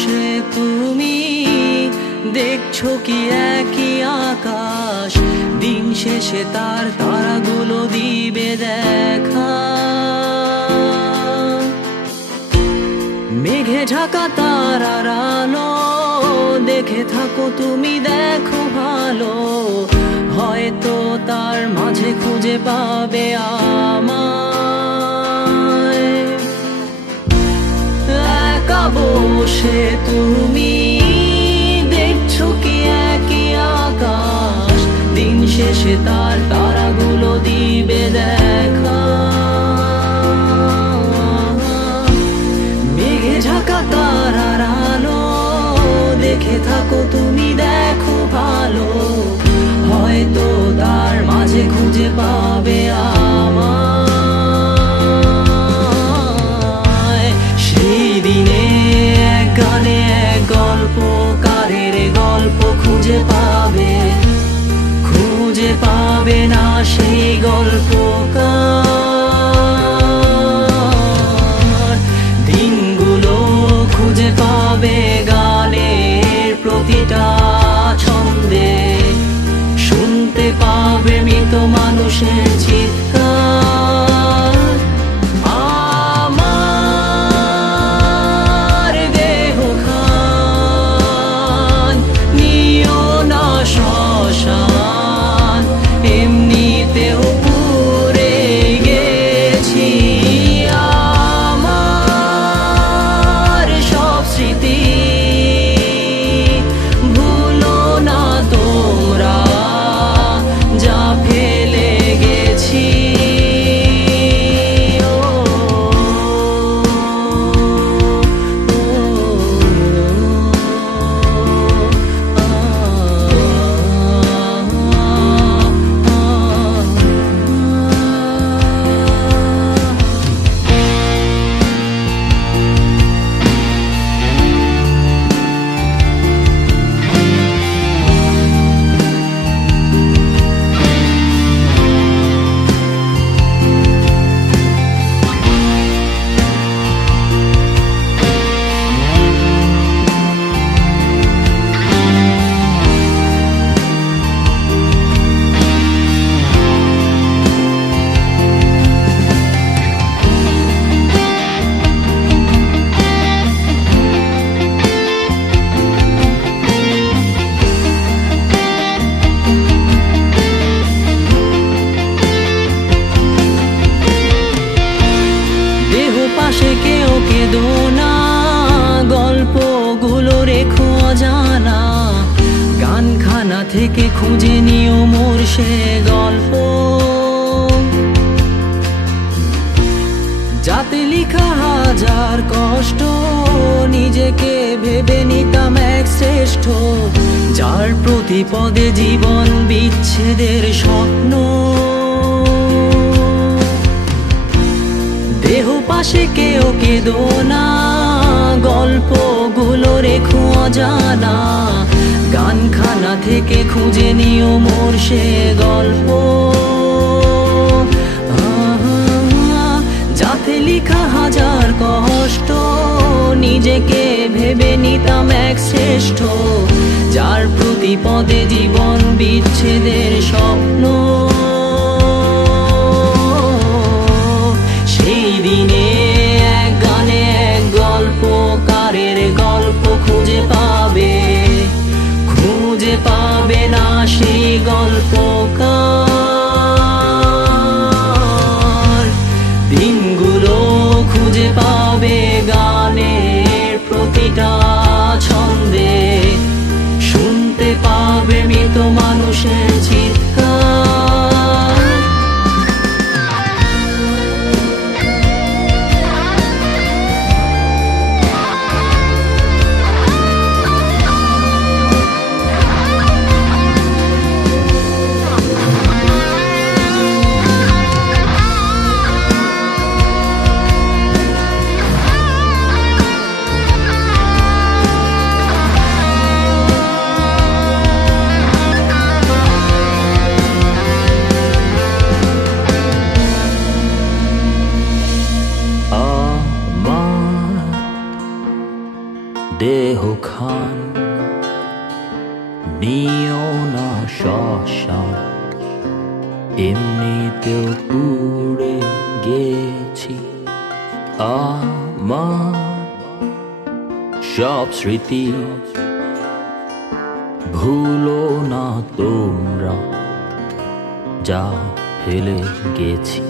বসে তুমি দেখছো কি একই আকাশ, দিন শেষে তার তারাগুলো দিবে দেখা। মেঘে ঢাকা তারার আলো দেখে থাকো তুমি, দেখো ভালো, হয়তো তার মাঝে খুঁজে পাবে আমায়। একা বসে তুমি দেখছো কি একই আকাশ, দিন শেষে তার তারাগুলো দিবে দেখা। মেঘে ঢাকা তারার আলো দেখে থাকো তুমি, দেখো ভালো, হয়তো তার মাঝে খুঁজে পাবে আমায়। সেই দিনে এক গানে এক গল্পকারের গল্প খুঁজে পাবে, খুঁজে পাবে না সেই গল্পকার। দিনগুলো খুঁজে পাবে গানের প্রতিটা ছন্দে, শুনতে পাবে মৃত মানুষের চিৎকার। আমার দেহ খান নিও না শ্মশান, এমনিতেও পুড়ে গেছি। আমার সব স্মৃতি ভুলো না তোমরা, যা ফেলে গেছি। পাশে কেউ কেঁদো না, গল্পগুলো রেখো অজানা, গানখানা থেকে খুঁজে নিও মোর সে গল্প। যাতে লিখা হাজার কষ্ট, নিজেকে ভেবে নিতাম এক শ্রেষ্ঠ, যার প্রতি পদে জীবন বিচ্ছেদের স্বপ্ন। দেহ পাশে কেউ কেঁদো না, গল্পগুলো রেখো অজানা, গানখানা থেকে খুঁজে নিও মোর সে গল্প। যাতে লিখা হাজার কষ্ট, নিজেকে ভেবে নিতাম এক শ্রেষ্ঠ, যার প্রতি পদে জীবন বিচ্ছেদের স্বপ্ন। সেই দিনে এক গানে এক গল্পকারের গল্প খুঁজে পাবে, খুঁজে পাবে না সেই গল্পকার। দিনগুলো খুঁজে পাবে গানের প্রতিটা ছন্দে, শুনতে পাবে মৃত মানুষের চিৎকার। পানিতেও পুড়ে গেছি। আমার সব স্মৃতি ভুলো না তোমরা, যা ফেলে গেছি।